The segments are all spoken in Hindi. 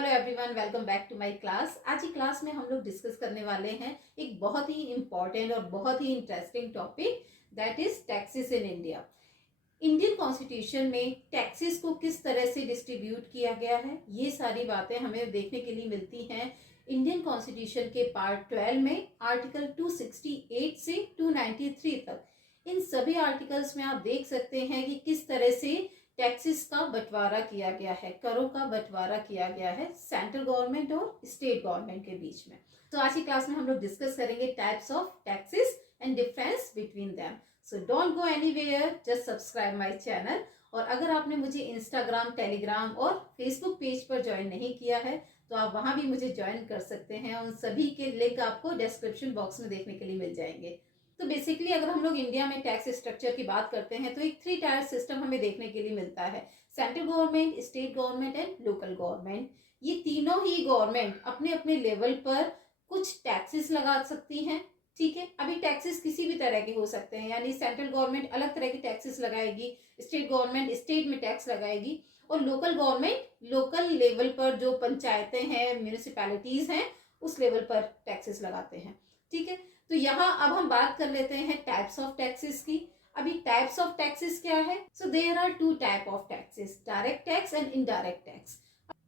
Hello everyone, welcome back to my class. आज की क्लास में हम लोग डिस्कस करने वाले हैं एक बहुत ही इम्पॉर्टेंट और बहुत ही interesting topic, that is taxes in India. Indian constitution में टैक्सेस को किस तरह से डिस्ट्रीब्यूट किया गया है, ये सारी बातें हमें देखने के लिए मिलती हैं इंडियन कॉन्स्टिट्यूशन के पार्ट 12 में आर्टिकल 268 से 293 तक। इन सभी आर्टिकल्स में आप देख सकते हैं कि किस तरह से टैक्सेस का बंटवारा किया गया है, करों का बंटवारा किया गया है सेंट्रल गवर्नमेंट और स्टेट गवर्नमेंट के बीच में। तो आज की क्लास में हम लोग डिस्कस करेंगे types of taxes and difference between them. So don't go anywhere, just subscribe my channel. और अगर आपने मुझे इंस्टाग्राम, टेलीग्राम और फेसबुक पेज पर ज्वाइन नहीं किया है तो आप वहां भी मुझे ज्वाइन कर सकते हैं। उन सभी के लिंक आपको डिस्क्रिप्शन बॉक्स में देखने के लिए मिल जाएंगे। तो बेसिकली अगर हम लोग इंडिया में टैक्स स्ट्रक्चर की बात करते हैं तो एक 3 टायर सिस्टम हमें देखने के लिए मिलता है, central government, state government and local government. ये तीनों ही गवर्नमेंट अपने अपने लेवल पर कुछ टैक्सेस लगा सकती हैं। ठीक है, अभी टैक्सेस किसी भी तरह के हो सकते हैं, यानी सेंट्रल गवर्नमेंट अलग तरह की टैक्सेस लगाएगी, स्टेट गवर्नमेंट स्टेट में टैक्स लगाएगी और लोकल गवर्नमेंट लोकल लेवल पर जो पंचायतें हैं, म्यूनिसिपैलिटीज हैं, उस लेवल पर टैक्सेस लगाते हैं। ठीक है, तो यहाँ अब हम बात कर लेते हैं टाइप्स ऑफ टैक्सेस की। अभी टाइप्स ऑफ टैक्सेस क्या है? So there are 2 type of taxes, direct tax and indirect tax.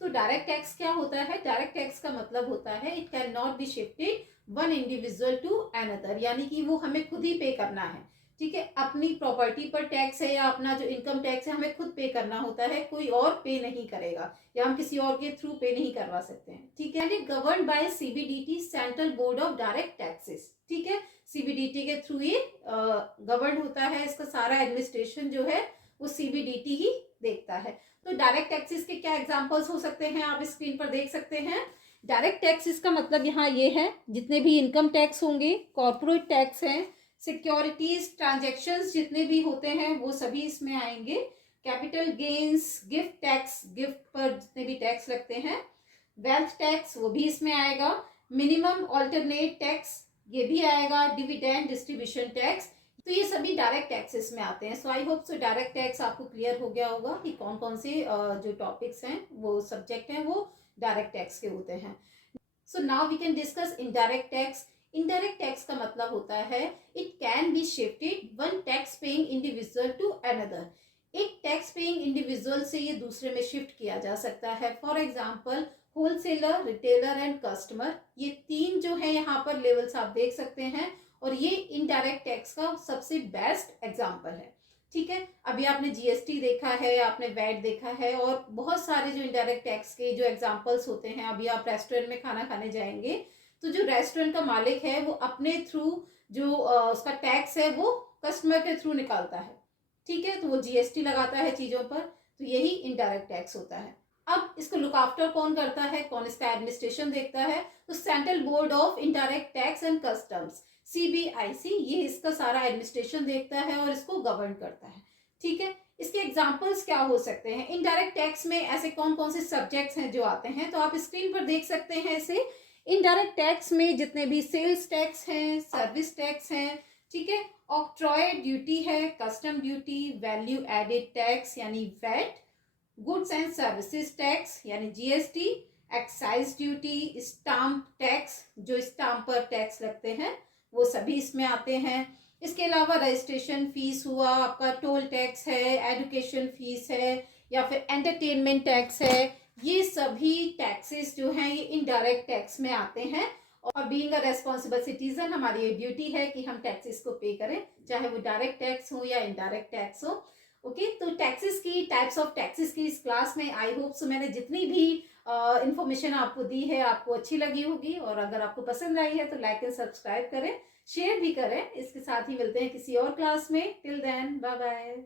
तो डायरेक्ट टैक्स क्या होता है? डायरेक्ट टैक्स का मतलब होता है it can not be shifted one individual to another, यानी कि वो हमें खुद ही पे करना है। ठीक है, अपनी प्रॉपर्टी पर टैक्स है या अपना जो इनकम टैक्स है हमें खुद पे करना होता है, कोई और पे नहीं करेगा या हम किसी और के थ्रू पे नहीं करवा सकते हैं। ठीक है, govern by CBDT, central board of direct taxes. ठीक है, सीबीडीटी के थ्रू ये गवर्न होता है, इसका सारा एडमिनिस्ट्रेशन जो है वो सीबीडीटी ही देखता है। तो डायरेक्ट टैक्सेस के क्या एग्जांपल्स हो सकते हैं, आप स्क्रीन पर देख सकते हैं। डायरेक्ट टैक्सेस का मतलब यहाँ ये है जितने भी इनकम टैक्स होंगे, कॉर्पोरेट टैक्स हैं, सिक्योरिटीज ट्रांजैक्शंस जितने भी होते हैं वो सभी इसमें आएंगे। Capital gains, gift tax, gift पर जितने भी टैक्स लगते हैं, वेल्थ टैक्स वो भी इसमें आएगा, मिनिमम ऑल्टरनेट टैक्स ये भी आएगा, डिविडेंड डिस्ट्रीब्यूशन टैक्स। तो ये सभी डायरेक्ट टैक्सेस में आते हैं। So I hope so direct tax आपको क्लियर हो गया होगा कि कौन कौन से जो टॉपिक्स हैं, वो सब्जेक्ट हैं, वो डायरेक्ट टैक्स के होते हैं। So now we can discuss indirect tax. Indirect tax का मतलब होता है it can be shifted one tax paying individual to another. एक टैक्स पेइंग इंडिविजुअल से ये दूसरे में शिफ्ट किया जा सकता है। For example wholesaler, retailer and customer, ये 3 जो है यहाँ पर लेवल्स आप देख सकते हैं और ये इनडायरेक्ट टैक्स का सबसे बेस्ट एग्जाम्पल है। ठीक है, अभी आपने जीएसटी देखा है, आपने वैट देखा है और बहुत सारे जो इनडायरेक्ट टैक्स के जो एग्जाम्पल्स होते हैं। अभी आप रेस्टोरेंट में खाना खाने जाएंगे तो जो रेस्टोरेंट का मालिक है वो अपने थ्रू जो उसका टैक्स है वो कस्टमर के थ्रू निकालता है। ठीक है, तो वो जीएसटी लगाता है चीजों पर, तो यही इनडायरेक्ट टैक्स होता है। अब इसको लुक आफ्टर कौन करता है, कौन इसका एडमिनिस्ट्रेशन देखता है? तो central board of indirect tax and customs, CBIC, ये इसका सारा एडमिनिस्ट्रेशन देखता है और इसको गवर्न करता है। ठीक है, इसके एग्जांपल्स क्या हो सकते हैं? इनडायरेक्ट टैक्स में ऐसे कौन कौन से सब्जेक्ट्स हैं जो आते हैं, तो आप स्क्रीन पर देख सकते हैं इसे। इनडायरेक्ट टैक्स में जितने भी सेल्स टैक्स हैं, सर्विस टैक्स हैं, ठीक है, ऑक्ट्रॉय ड्यूटी है, custom duty, value added tax यानी VAT, goods and services tax यानी GST, excise duty, stamp tax, जो स्टाम्प पर टैक्स लगते हैं वो सभी इसमें आते हैं। इसके अलावा रजिस्ट्रेशन फीस हुआ, आपका टोल टैक्स है, एजुकेशन फीस है या फिर एंटरटेनमेंट टैक्स है, ये सभी टैक्सेस जो हैं ये इनडायरेक्ट टैक्स में आते हैं। और बीइंग अ रेस्पॉन्सिबल सिटीजन हमारी ये ड्यूटी है कि हम टैक्सेस को पे करें, चाहे वो डायरेक्ट टैक्स हो या इनडायरेक्ट टैक्स हो। ओके, तो टैक्सेस की टाइप्स ऑफ टैक्सेस की इस क्लास में आई होप सो मैंने जितनी भी इंफॉर्मेशन आपको दी है आपको अच्छी लगी होगी। और अगर आपको पसंद आई है तो लाइक एंड सब्सक्राइब करें, शेयर भी करें। इसके साथ ही मिलते हैं किसी और क्लास में। Till then, bye bye.